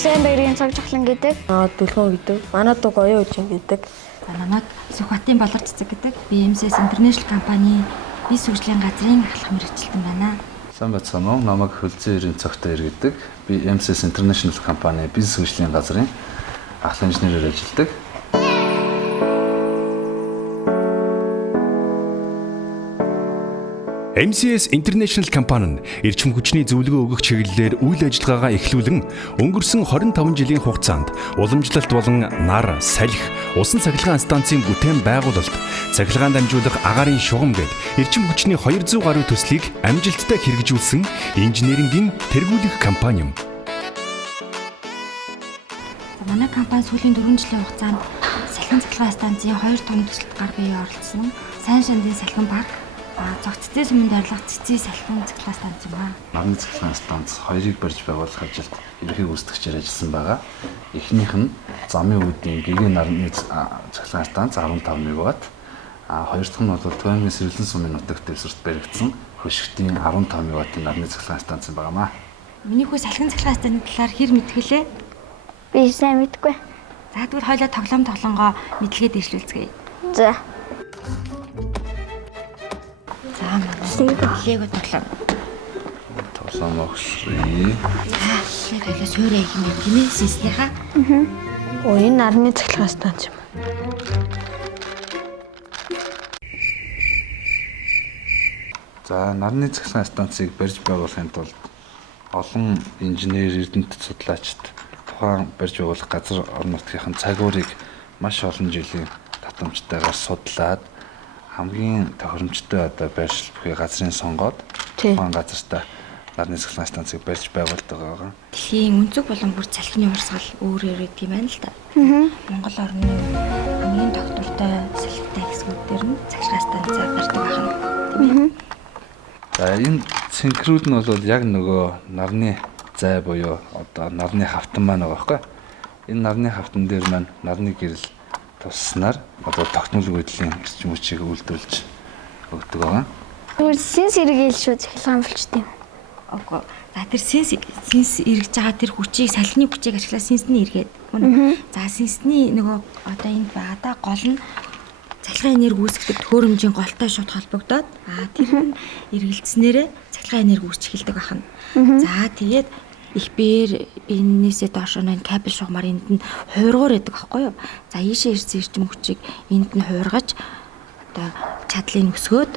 Сайн баярын цаг жахлан гэдэг. Дүлгэн гэдэг. Манай дуу Гоён үжин гэдэг. За намайг Сүхбаатарын Болор цэцэг гэдэг. BMCS International компани бие сүржлийн газрын ахлах мэргэжилтэн байна. Сайн бацгаана уу? Намайг Хөлзөн Ирийн Цогтой гэдэг. BMCS International компани бие сүржлийн газрын ахлах инженерээр ажилладаг. MCS International компани нь эрчим хүчний зөвлөгөө өгөх чиглэлээр үйл ажиллагаагаа эхлүүлэн өнгөрсөн 25 жилийн хугацаанд уламжлалт болон нар, салхи, усан цахилгаан станцын бүтээн байгуулалт, цахилгаан дамжуулах агаарын шугам гээд эрчим хүчний 200 гаруй төслийг амжилттай хэрэгжүүлсэн инженерингийн тэргүүлэх компани юм. Манай компани сүүлийн 4 жилийн хугацаанд салхин цахилгаан станцын 2 том төсөлд гар бие оролцсон. Сайн шандын салхин парк, цогццээ сүмэнд арилгах цэцгийн салхин цахилгаан станц юм аа. Нарны цахилгаан станц 2-ыг барьж байгуулах ажилд ерөнхий гүйцэтгэгчээр ажилласан байгаа. Эхнийх нь замын үүдийн гэгээн нарны цахилгаан станц 15 МВт. Хоёр дахь нь бол Төвөмгийн Сэргэлэн сумын нутагт дэвсэрт баригдсан хөшгтийн 15 МВт-ийн нарны цахилгаан станц юм байнамаа. Миний хүү салхин цахилгаан станцны талаар хэр мэдгэлээ? Би сайн мэдгүй. За тэгвэл хоёлаа тоглоомгоо мэдлэгээд иршлүүлцгээе. За. Лего тоглоом. Тоглоом өгсөе. Яг хоёлаа суурай юм тийм ээ сэнснийхаа. Энэ нарны цахилгаан станц юм. За, нарны цахилгаан станцыг барьж байгуулахын тулд олон инженер, эрдэмтэд, судлаачид тухайн барьж байгуулах газар орон нутгийн цагуурыг маш олон жилийн татамжтайгаар судлаад хамгийн тохиромжтой байршил бүхий газрын сонгоод тухайн газартаа нарны цахилгаан станцыг барьж байгуулдаг байгаа. Дэлхийн өнцөг болон бүр салхины урсгал өөрөөр гэдэг юм байна л да. Монгол орны хамгийн тогтвортой салхитай хэсгүүдээр нь цахилгаан станцаа барьдаг байна. Тийм ээ. За энэ цэнхрүүд нь бол яг нөгөө нарны зай буюу нарны хавтан маань байгаа байхгүй. Энэ нарны хавтан дээр маань нарны гэрэл тусснаар тогтмол гүйдлийн эрчим хүчийг үйлдвэрлэж өгдөг байгаа. Тэгвэл синс эргээл шүү цахилгаан болчтой юм. Окей. За тэр синс эргэж байгаа тэр хүчийг салхины хүчийг ашиглаад синсний эргээд. За синсний нөгөө энд байгаа да гол нь цахилгаан энерги үүсгдэг төхөөрөмжийн голтой шууд холбогдоод тэр нь эргэлцснээрээ цахилгаан энерги үүсч эхэлдэг байна. За тэгээд их бээр энээсээ доош нь кабель шугамар энд нь хуургуур байдаг байхгүй юу? За ийшээ ирсэн эрчим хүчийг энд нь хуургаж чадлыг өсгөөд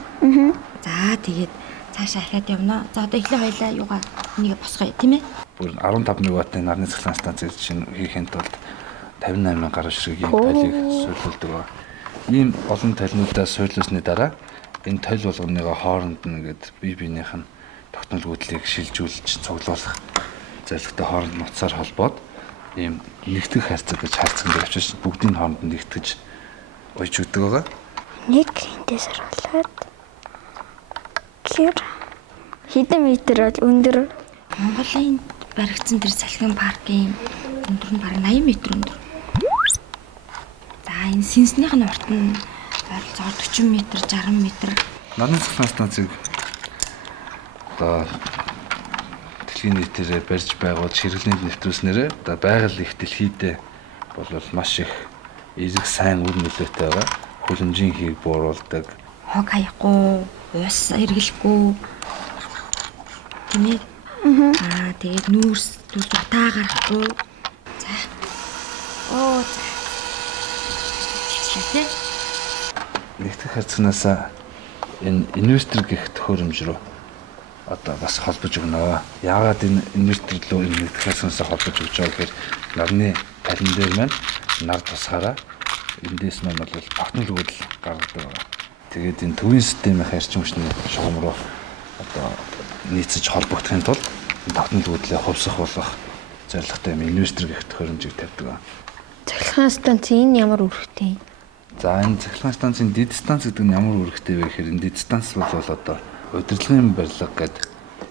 за тэгээд цаашаа ахиад явна. За эхлээ хоёлаа юугаа энийг босгоё тийм ээ? Бүр 15 МВт-ийн нарны цахилгаан станцыг чинь хийхэд тулд 58,000 гаруй ширхгийн талийг суйлуулдаг байна. Ийм олон талнуудаа суйлуулсны дараа энэ тал болгоныгоо хооронд нь ингээд бие биенийх нь тогтмол гүйдлийг шилжүүлж цуглуулах зорилготой хооронд нуцаар холбоод ийм нэгтгэх харьцаг гэж харьцан дээр очиж бүгдийн хооронд нэгтгэж уйж өгдөг байгаа. Нэг энэс оруулаад гэр хэдэн метр бол өндөр? Монголын баригдсан тэр салхин паркийн өндөр нь бараг 80 м өндөр. За энэ синснийх нь урт нь ойролцоогоор 40 м, 60 м. Нарны цахилгаан станцыг дэлхийн нийтээр барьж байгуулж хэрэглээнд нэвтрүүлснээр байгаль их дэлхийдээ бол маш их эерэг сайн үр нөлөөтэй байгаа. Хүлэмжийн хийг бууруулдаг. Хог хаяхгүй, ус хэрэглэхгүй. Тийм ээ. Тэгээд нүүрс утаа гарахгүй. За. Тэгшээ. Нэгтгэх харьцагнаас энэ инвестор гэх төхөөрөмж рүү бас холбож өгнө. Яагаад энэ инвестор рүү энэ нэгтгэх харьцагнаас холбож өгч байгаа гэхээр нарны талин дээр маань нар тусгаараа эндээс маань бол тогтмол гүйдэл гаргадаг байна. Тэгээд энэ төвийн системийн эрчим хүчний шугам руу нийцэж холбогдохын тулд тогтмол гүйдлээ хувьсах болох зорилготой инвестор гэх төхөөрөмжийг тавьдаг байна. Цахилгаан станц энэ ямар үүрэгтэй? За энэ цахилгаан станцын дэд станц гэдэг нь ямар үүрэгтэй вэ гэхээр энэ дэд станц бол удирдлагын барилга гэдэг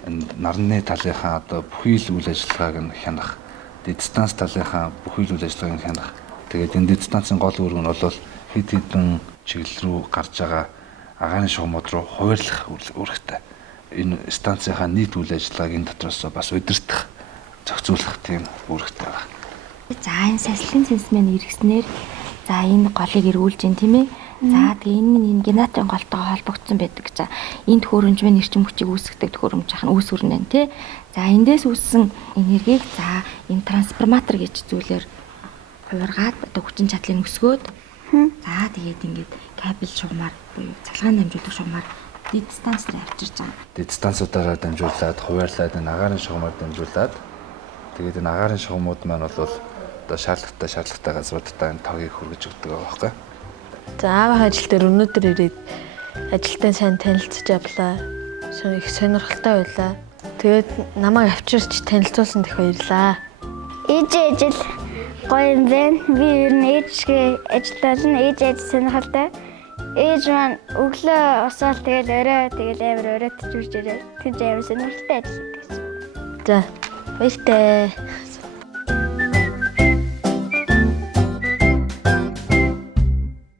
энэ нарны талынхаа бүхий л үйл ажиллагааг нь хянах, дэд станц талынхаа бүхий л үйл ажиллагааг нь хянах. Тэгээд энэ дэд станцын гол үүрэг нь бол хэд хэдэн чиглэл рүү гарч байгаа агаарын шугамуд руу хуваарлах үүрэгтэй. Энэ станцынхаа нийт үйл ажиллагааг энэ дотроос бас удирдах зохицуулах тийм үүрэгтэй байгаа. За энэ сахилгын сенсмэн эргэснээр за энэ голыг эргүүлж гин тийм ээ. За тэгээ энэ генатрийн голтойгоо холбогдсон байдаг гэж. Энэ төхөөрөмж мэн эрчим хүчийг үүсгэдэг төхөөрөмж ахна үүсвэрнэ тий. За эндээс үүссэн энергийг за энэ трансформатор гэж зүйлээр хувиргаад одоо хүчин чадлыг өсгөөд за тэгээд ингээд кабель шугамар буюу цалгаан дамжуулах шугамар дэд станцаар авчирч байгаа. Дэд станцуудаараа дамжуулаад, хуваарлаад, энэ агаарын шугамаар дамжуулаад тэгээд энэ агаарын шугамууд маань бол одоо шаардлагатай газруудаа энэ тогийг хүргэж өгдөг байгаа байхгүй. За аавын ажил дээр өнөөдөр ирээд ажилтаа сайн танилцж авлаа. Их сонирхолтой байлаа. Тэгээд намайг авчирч танилцуулсан дэх баярлаа. Ээж ажил гоё юм байна. Би ер нь ээжгээ ажиллаулна. Ээж ажил сонирхолтой. Ээж маань өглөө усаал тэгэл орой тэгэл амар оройтж үрж ирээ. Тэнд амар сонирхолтой ажилладаг гэсэн. За баяртай.